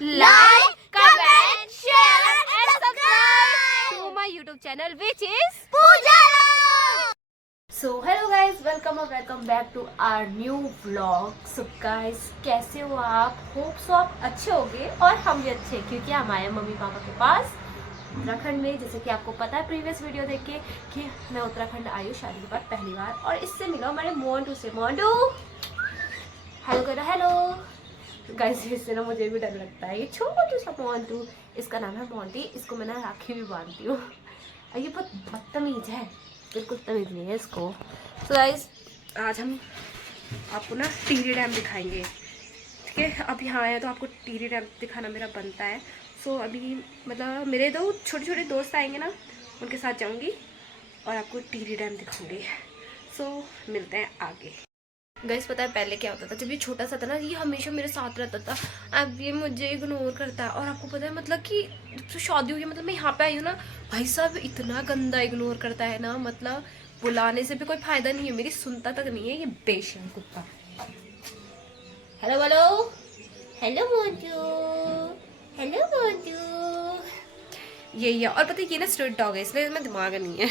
like, comment, share and subscribe to my YouTube channel which is Pooja. So hello guys, welcome back to our new vlog. So guys, कैसे हो आप? Hope so आप अच्छे होंगे और हम भी अच्छे हैं क्योंकि हम आए मम्मी पापा के पास उत्तराखंड में। जैसे कि आपको पता है प्रीवियस वीडियो देख के कि मैं उत्तराखंड आई हूँ शादी के बाद पहली बार, और इससे मिला हमारे मोंटू से। मोंटू हेलो करो, हेलो गाइस। इससे ना मुझे भी डर लगता है, ये छोटू सा मोंटू, इसका नाम है मोंटी। इसको मैं ना राखी भी बांधती हूँ और ये बहुत बदतमीज है, बिल्कुल तमीज नहीं है इसको। तो गाइस आज हम आपको ना टिहरी डैम दिखाएंगे, ठीक है। अब यहाँ आए तो आपको टिहरी डैम दिखाना मेरा बनता है। सो अभी मतलब मेरे दो छोटे छोटे दोस्त आएंगे ना, उनके साथ जाऊँगी और आपको टिहरी डैम दिखाऊंगी। सो मिलते हैं आगे। गाइस पता है पहले क्या होता था, जब ये छोटा सा था ना, ये हमेशा मेरे साथ रहता था। अब ये मुझे इग्नोर करता है। और आपको पता है मतलब कि जब से शादी हुई, मतलब मैं यहाँ पे आई हूँ ना, भाई साहब इतना गंदा इग्नोर करता है ना, मतलब बुलाने से भी कोई फायदा नहीं है, मेरी सुनता तक नहीं है ये बेशर्म कुत्ता। हेलो बोलो, हेलो मोंटू, हेलो मोंटू। यही है। और पता है ये ना स्ट्रीट डॉग है, इसलिए इसमें दिमाग नहीं है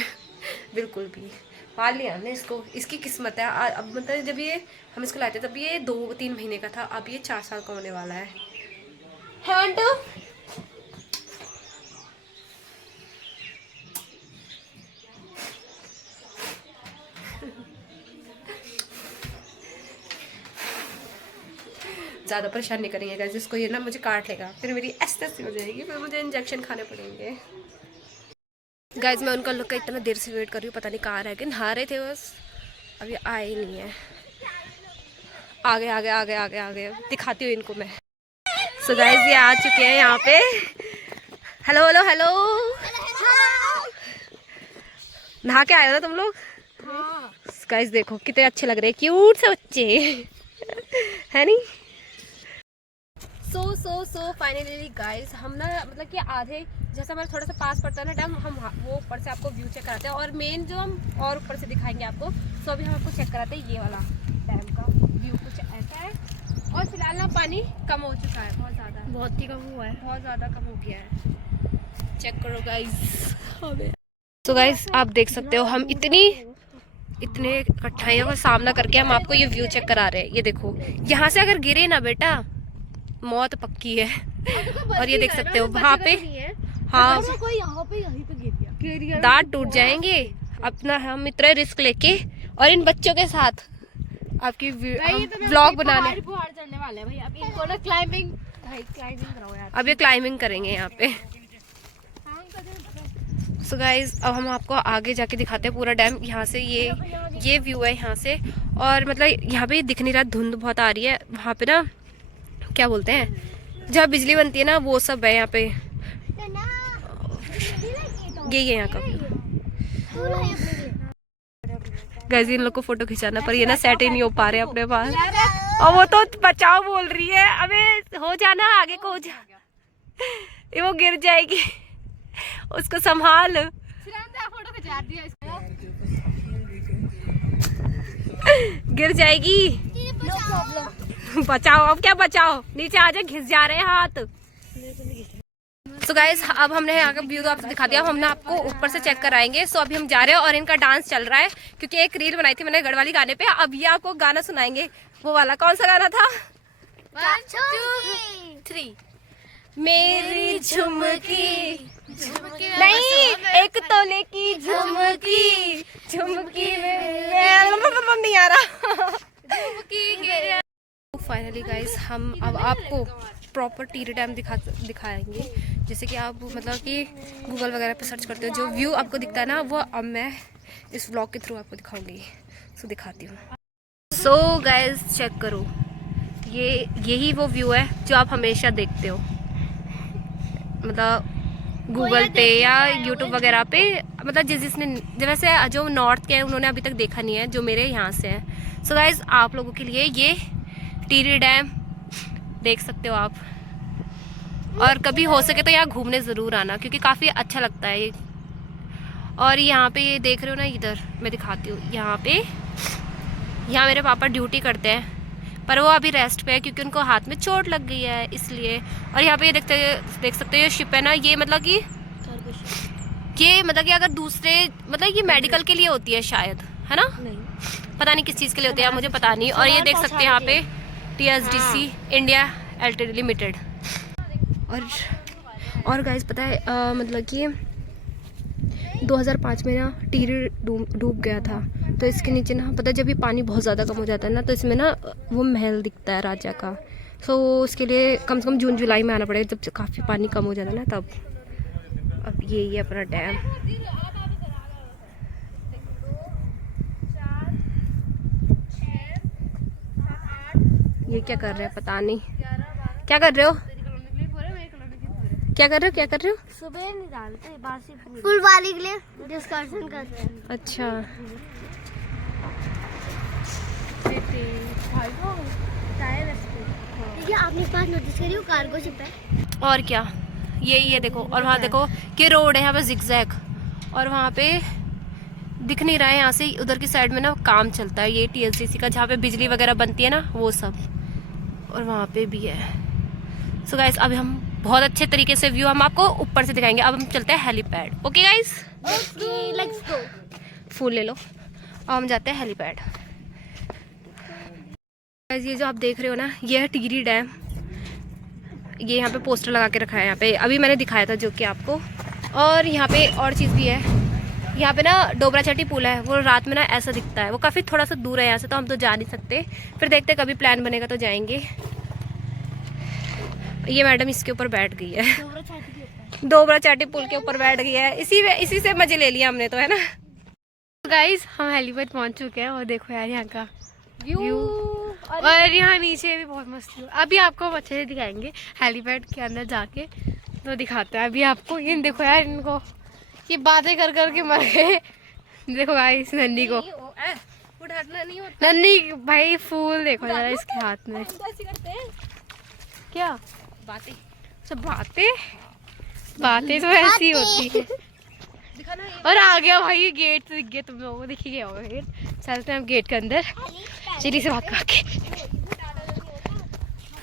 बिल्कुल भी। पाल लिया हमने इसको, इसकी किस्मत है। अब मतलब जब ये हम इसको लाते तब ये 2-3 महीने का था, अब ये 4 साल का होने वाला है। मोंटू ज़्यादा परेशान नहीं करेंगे गाइस, जिसको ये ना मुझे काट लेगा, फिर मेरी एस्थेसी हो जाएगी, फिर मुझे इंजेक्शन खाने पड़ेंगे। गाइस मैं उनका लोग का इतना देर से वेट कर रही हूँ, पता नहीं कहाँ रह गए, नहा रहे थे बस, अभी आए ही नहीं है। आगे आगे आगे आगे आगे दिखाती हूँ इनको मैं। सो गाइस ये आ चुके हैं यहाँ पे। हेलो हेलो हेलो, नहा के आए हो ना तुम लोग? हाँ। गाइस देखो कितने अच्छे लग रहे हैं, क्यूट से बच्चे है नहीं। सो फाइनली गाइस हम ना मतलब कि आधे जैसा हमारा थोड़ा सा पास पड़ता है ना डैम, हम वो ऊपर से आपको व्यू चेक कराते हैं, और मेन जो हम और ऊपर से दिखाएंगे आपको। सो अभी हम आपको चेक कराते हैं ये वाला डैम का व्यू, कुछ ऐसा है। और फिलहाल ना पानी कम हो चुका है, बहुत ज़्यादा, बहुत ही कम हुआ है, बहुत ज़्यादा कम हो गया है। चेक करो गाइस। सो गाइस आप देख सकते हो हम इतने कठिनाइयों का सामना करके हम आपको ये व्यू चेक करा रहे हैं। ये देखो यहाँ से अगर गिरे ना बेटा मौत पक्की है। और ये देख सकते हो वहाँ पे, हाँ दांत टूट जाएंगे अपना, हम इतना रिस्क लेके और इन बच्चों के साथ आपकी व्लॉग बनाने। अब ये क्लाइंबिंग करेंगे यहाँ पे। सो गाइज अब हम आपको आगे जाके दिखाते हैं पूरा डैम। यहाँ से ये व्यू है यहाँ से, और मतलब यहाँ पे दिख नहीं रहा, धुंध बहुत आ रही है। वहाँ पे ना क्या बोलते हैं जहाँ बिजली बनती है ना, वो सब है यहाँ पे। ये यहाँ का गाइस इन लोग को फोटो खिंचाना, पर ये ना सेट ही नहीं हो पा रहे अपने पास, और वो तो बचाओ बोल रही है। अबे हो जाना आगे को, हो जा, ये वो गिर जाएगी, उसको संभाल। गिर जाएगी, बचाओ। अब क्या बचाओ, नीचे आ जा, घिस जा रहे हैं हाथ। सो गाइस अब हमने यहाँ का व्यू तो आपको दिखा दिया, हमने आपको ऊपर से चेक कराएंगे। सो अभी हम जा रहे हैं और इनका डांस चल रहा है, क्योंकि एक रील बनाई थी मैंने गढ़वाली गाने पे। अब ये आपको गाना सुनाएंगे, वो वाला कौन सा गाना था? 1 2 3 मेरी झुमकी नहीं, 1 तोले की झुमकी, झुमकी नहीं आ रहा। फाइनली गाइस हम अब आपको प्रॉपर टिहरी डैम दिखाएंगे। जैसे कि आप मतलब कि गूगल वगैरह पे सर्च करते हो, जो व्यू आपको दिखता है ना, वो अब मैं इस व्लॉग के थ्रू आपको दिखाऊंगी। सो दिखाती हूँ। सो गाइस चेक करो, यही वो व्यू है जो आप हमेशा देखते हो, मतलब गूगल पे या यूट्यूब वगैरह पे, मतलब जिसने वैसे जो नॉर्थ के हैं उन्होंने अभी तक देखा नहीं है, जो मेरे यहाँ से है। सो गाइस आप लोगों के लिए ये टिहरी डैम देख सकते हो आप, और कभी हो सके तो यहाँ घूमने ज़रूर आना, क्योंकि काफ़ी अच्छा लगता है ये। और यहाँ पे ये देख रहे हो ना, इधर मैं दिखाती हूँ, यहाँ मेरे पापा ड्यूटी करते हैं। पर वो अभी रेस्ट पे है क्योंकि उनको हाथ में चोट लग गई है इसलिए। और यहाँ पे ये देख सकते हो ये शिप है ना, ये मतलब कि अगर दूसरे मतलब ये मेडिकल के लिए होती है शायद, है ना? नहीं पता नहीं किस चीज़ के लिए होती है, मुझे पता नहीं। और ये देख सकते हैं यहाँ पे TSDC इंडिया LTD लिमिटेड। और गाइस पता है मतलब कि 2005 में ना टीरी डूब गया था, तो इसके नीचे ना पता है जब भी पानी बहुत ज़्यादा कम हो जाता है ना, तो इसमें ना वो महल दिखता है राजा का। सो उसके लिए कम से कम जून जुलाई में आना पड़ेगा जब काफ़ी पानी कम हो जाता है ना तब। अब ये अपना डैम। ये क्या कर रहे हैं पता नहीं, क्या कर रहे हो? क्या कर रहे हो? सुबह निकालते हैं बासी फूल वाली के लिए डिस्कशन करते हैं। अच्छा देखिए आपने पास नोटिस करी वो कार्गो शिप है। और क्या, ये देखो। और वहाँ देखो कि रोड है यहाँ पे जिगजैग, और वहाँ पे दिख नहीं रहा है यहाँ से। उधर की साइड में ना काम चलता है ये TSDC का, जहाँ पे बिजली वगैरह बनती है ना वो सब, और वहाँ पे भी है। सो गाइस अभी हम बहुत अच्छे तरीके से व्यू हम आपको ऊपर से दिखाएंगे। अब हम चलते हैं helipad. Okay guys let's go. फूल ले लो। अब हम जाते हैं हेलीपैड। गाइस ये जो आप देख रहे हो ना, ये है टिहरी डैम। ये यहाँ पे पोस्टर लगा के रखा है यहाँ पे, अभी मैंने दिखाया था जो कि आपको। और यहाँ पे और चीज़ भी है, यहाँ पे ना डोबरा चट्टी पुल है, वो रात में ना ऐसा दिखता है। वो काफ़ी थोड़ा सा दूर है यहाँ से, तो हम तो जा नहीं सकते, फिर देखते कभी प्लान बनेगा तो जाएंगे। ये मैडम इसके ऊपर बैठ गई है, डोबरा चाटी पुल के ऊपर बैठ गई है। इसी से मजे ले लिया हमने तो, है ना? गाइस हम हेलीपैड पहुंच चुके हैं, और देखो यार यहाँ का व्यू। और यहाँ नीचे भी बहुत मस्त व्यू। अभी आपको हम अच्छे से दिखाएंगे हेलीपैड के अंदर जाके, तो दिखाते हैं अभी आपको। ये देखो यार इनको, ये बातें कर कर के मर गए। देखो गाइस नन्नी को, नन्नी भाई फूल देखो जरा इसके हाथ में। क्या बातें? सब बातें तो ऐसी होती है। और आ गया भाई गेट, दिख गया तुम लोगों को, दिख ही गया होगा गेट। चलते हैं हम गेट के अंदर सीढ़ी से भाग के।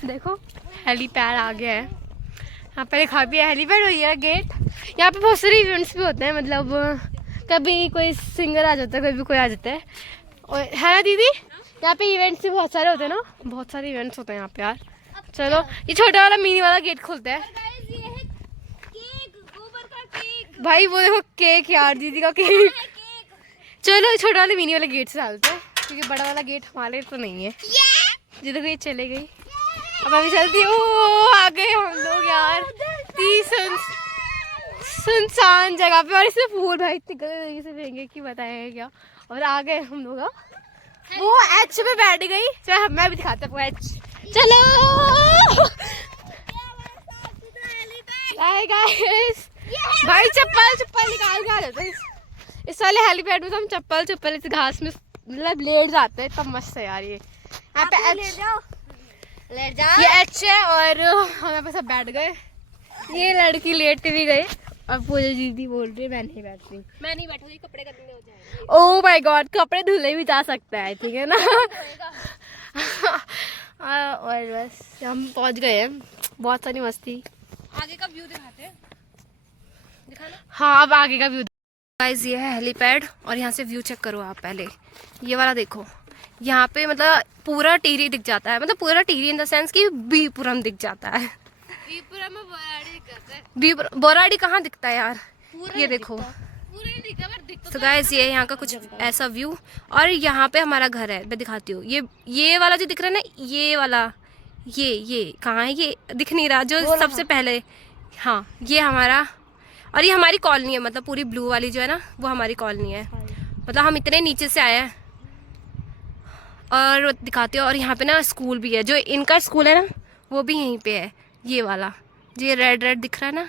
देखो हेलीपैड आ गया है, यहाँ पे लिखा भी है हेलीपैड हुई है गेट। यहाँ पे बहुत सारे इवेंट्स भी होते हैं, मतलब कभी कोई सिंगर आ जाता है, कभी कोई आ जाता है, और है ना दीदी? यहाँ पे इवेंट्स भी बहुत सारे होते हैं ना, बहुत सारे इवेंट्स होते हैं यहाँ पे यार। चलो ये छोटा वाला मिनी वाला गेट खुलता है भाई, वो देखो केक यार, दीदी का केक। चलो छोटा वाले मिनी वाले गेट से डालते हैं, क्योंकि बड़ा वाला गेट हमारे तो नहीं है। जी देखो ये चले गई, अब अभी चलती है। ओ आ गए हम लोग यार, सुनसान जगह पे, और इसमें फूल भाई इतने गलत तरीके से फेंके कि बताएंगे क्या। और आ गए हम लोग, वो एच पे बैठ गई। चलो मैं भी दिखाता हूँ एच। चलो गाइस, भाई चप्पल निकाल के आ जाते हैं इस वाले हेलीपैड में। तो हम चप्पल इस घास में मतलब लेट जाते हैं, तब मस्त है यार। ये यहाँ पे ले जाओ, ये एच है, और हम यहाँ पे सब बैठ गए। ये लड़की लेट भी गए, और पूजा दीदी बोल रही है मैं नहीं बैठूंगी, कपड़े गंदे हो जाएंगे। ओह माय गॉड, कपड़े धुले भी जा सकता है, ठीक है ना? और बस हम पहुंच गए हैं, बहुत सारी मस्ती। आगे का व्यू दिखाते हैं, दिखाना? हाँ अब आगे का व्यू। गाइस ये है हेलीपैड, और यहाँ से व्यू चेक करो आप पहले। ये वाला देखो, यहाँ पे मतलब पूरा टिहरी दिख जाता है, मतलब पूरा टिहरी इन द सेंस कि बीपुरम दिख जाता है। बीपुरम में बोराड़ी दिखता है। बोराड़ी कहाँ दिखता है यार? ये देखो। तो गाइस ये यहाँ का कुछ ऐसा व्यू, और यहाँ पे हमारा घर है, मैं दिखाती हूँ। ये वाला जो दिख रहा है ना, ये वाला, ये कहाँ है? ये दिख नहीं रहा जो सबसे पहले। हाँ ये हमारा, और ये हमारी कॉलोनी है, मतलब पूरी ब्लू वाली जो है ना वो हमारी कॉलोनी है। मतलब हम इतने नीचे से आए हैं। और दिखाती हूँ, और यहाँ पे ना स्कूल भी है, जो इनका स्कूल है ना वो भी यहीं पे है। ये वाला जो ये रेड दिख रहा है ना,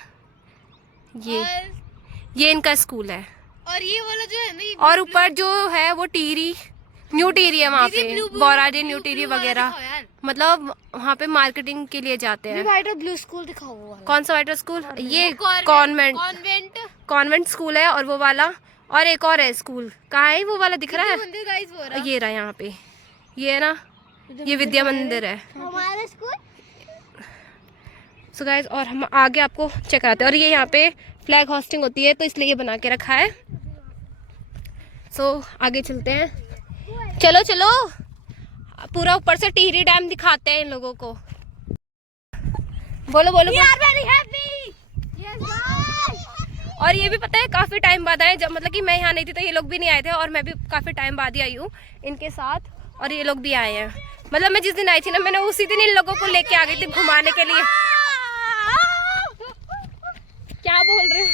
ये इनका स्कूल है। और ये वाला जो है ना, और ऊपर जो है वो टिहरी, न्यू टिहरी है वहाँ पे, बोराड़ी न्यू टिहरी वगैरह, मतलब वहाँ पे मार्केटिंग के लिए जाते हैं। व्हाइट और ब्लू स्कूल दिखाओ। कौन सा व्हाइट स्कूल? ये कॉन्वेंट स्कूल है, और वो वाला, और एक और है स्कूल। कहाँ है वो वाला? दिख रहा है, ये रहा यहाँ पे, ये है ना, ये विद्या मंदिर है हमारे स्कूल। सो गाइस, और हम आगे आपको चेक कराते हैं। और ये यहाँ पे फ्लैग होस्टिंग होती है तो इसलिए ये बना के रखा है। सो आगे चलते हैं, चलो चलो। पूरा ऊपर से टिहरी डैम दिखाते हैं इन लोगों को। बोलो बोलो, और ये भी पता है काफी टाइम बाद आए, जब मतलब कि मैं यहाँ नहीं थी तो ये लोग भी नहीं आए थे, और मैं भी काफी टाइम बाद ही आई हूँ इनके साथ, और ये लोग भी आए हैं। मतलब मैं जिस दिन आई थी ना, मैंने उसी दिन इन लोगों को लेके आ गई थी घुमाने के लिए। क्या बोल रहे हो?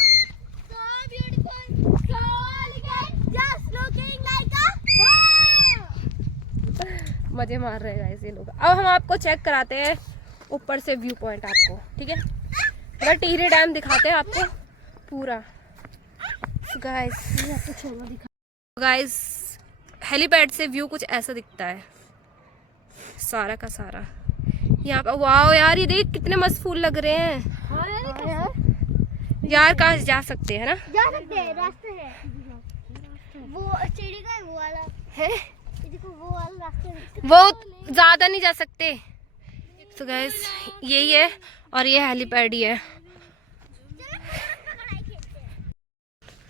मजे मार रहे हैं ये लोग। अब हम आपको चेक कराते हैं ऊपर से व्यू पॉइंट आपको, ठीक है? मतलब टिहरी डैम दिखाते हैं आपको पूरा। गाइस हेलीपैड से व्यू कुछ ऐसा दिखता है सारा का सारा। यहाँ पे वाओ यार, ये देख कितने मस्त फूल लग रहे हैं। यार कहाँ जा सकते हैं ना? जा सकते हैं, रास्ते है। वो सीढ़ी का वो वाला है, देखो वो वाला रास्ता। वो ज्यादा नहीं जा सकते। तो गाइस यही है, और ये हेलीपैड ही है।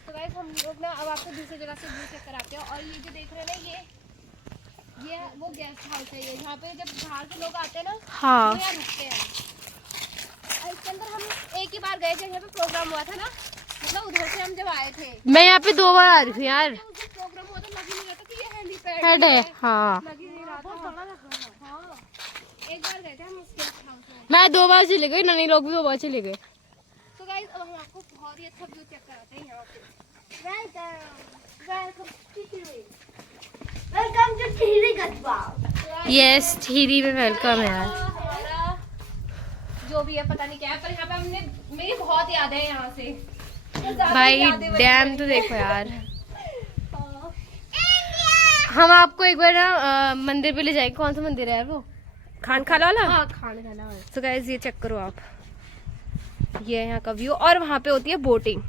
तो गाइस हम लोग ना अब आपको दूसरी जगह से व्यू चेक कराते हैं। और ये जो देख रहे हैं ना, ये वो गेस्ट हाउस है। ये यहाँ पे जब बाहर से लोग आते हैं ना, हाँ, वो यहाँ रुकते हैं। इसके अंदर हम एक ही बार गए जब यहाँ पे प्रोग्राम हुआ था ना, मतलब उधर से हम जब आए थे। मैं यहाँ पे 2 बार आ रही थी यार। प्रोग्राम हुआ तो लग ही नहीं रहा था कि ये हेलीपैड है। हाँ, लग ही नहीं रहा था। हाँ, एक बार गए थे हम उस गेस्ट हाउस में। मैं 2 बार चले गई, ननी लोग भी 2 बार चले गए। तो गाइस अब हम आपको बहुत ही अच्छा व्यू चेक कराते हैं यहाँ पे। Welcome to Tehri Garhwal. Yes, Tehri में वेलकम है यार। जो भी है पता नहीं क्या है, पर यहाँ पे हमने, मेरी बहुत याद है यहाँ से भाई। डैम तो देखो यार। हम आपको एक बार ना मंदिर पे ले जाएंगे। कौन सा मंदिर है यार वो? खानखाला वाला। हाँ, खानखाला वाला। तो गाइस ये चेक करो आप, ये है यहाँ का व्यू। और वहाँ पे होती है बोटिंग,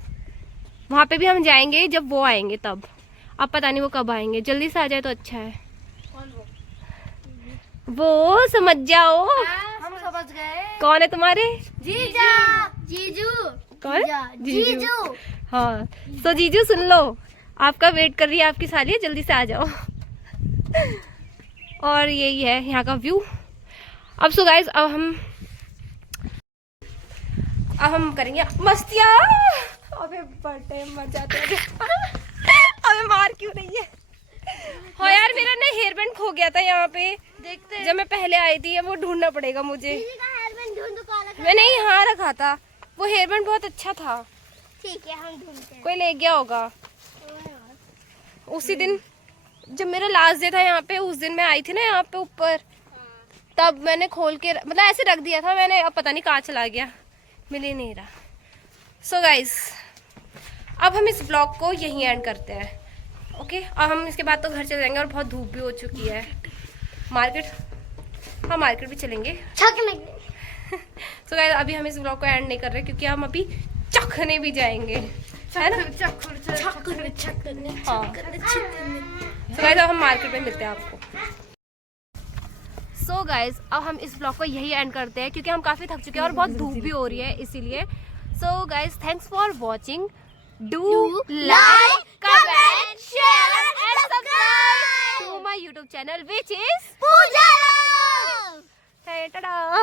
वहाँ पे भी हम जाएंगे जब वो आएंगे तब। अब पता नहीं वो कब आएंगे, जल्दी से आ जाए तो अच्छा है। कौन वो समझ जाओ। हम समझ गए। कौन है तुम्हारे? जीजा। जीजू। कौन? जीजू। हाँ, तो जीजू सुन लो, आपका वेट कर रही है आपकी साली, जल्दी से आ जाओ। और यही है यहाँ का व्यू। अब सो गाइस, अब हम करेंगे मस्तियाँ। अबे बड़े मजा आते हैं। अबे मार क्यों रही है? हाँ यार, मेरा ना हेयर बैंड खो गया था यहाँ पे। देखते जब मैं पहले आई थी, वो ढूंढना पड़ेगा मुझे। मैंने यहाँ रखा था, वो हेयर बैंड बहुत अच्छा था। ठीक है, हम ढूंढते हैं। कोई ले गया होगा। उसी दिन जब मेरा लास्ट डे था यहाँ पे, उस दिन मैं आई थी ना यहाँ पे ऊपर, तब मैंने खोल के मतलब ऐसे रख दिया था मैंने। अब पता नहीं कहाँ चला गया, मिल ही नहीं रहा। सो गाइस, अब हम इस ब्लॉग को यहीं एंड करते हैं। ओके, अब हम इसके बाद तो घर चले जाएंगे, और बहुत धूप भी हो चुकी है। मार्केट, हाँ मार्केट भी चलेंगे। सो गाइस, अभी हम इस ब्लॉग को एंड नहीं कर रहे क्योंकि हम अभी चखने भी जाएंगे, है ना? हाँ, सो गाइस अब हम मार्केट में मिलते हैं आपको। सो गाइस, अब हम इस ब्लॉग को यही एंड करते हैं क्योंकि हम काफ़ी थक चुके हैं और बहुत धूप भी हो रही है इसीलिए। So guys, thanks for watching. Do like, comment, share and subscribe to my YouTube channel which is Pooja. Tata.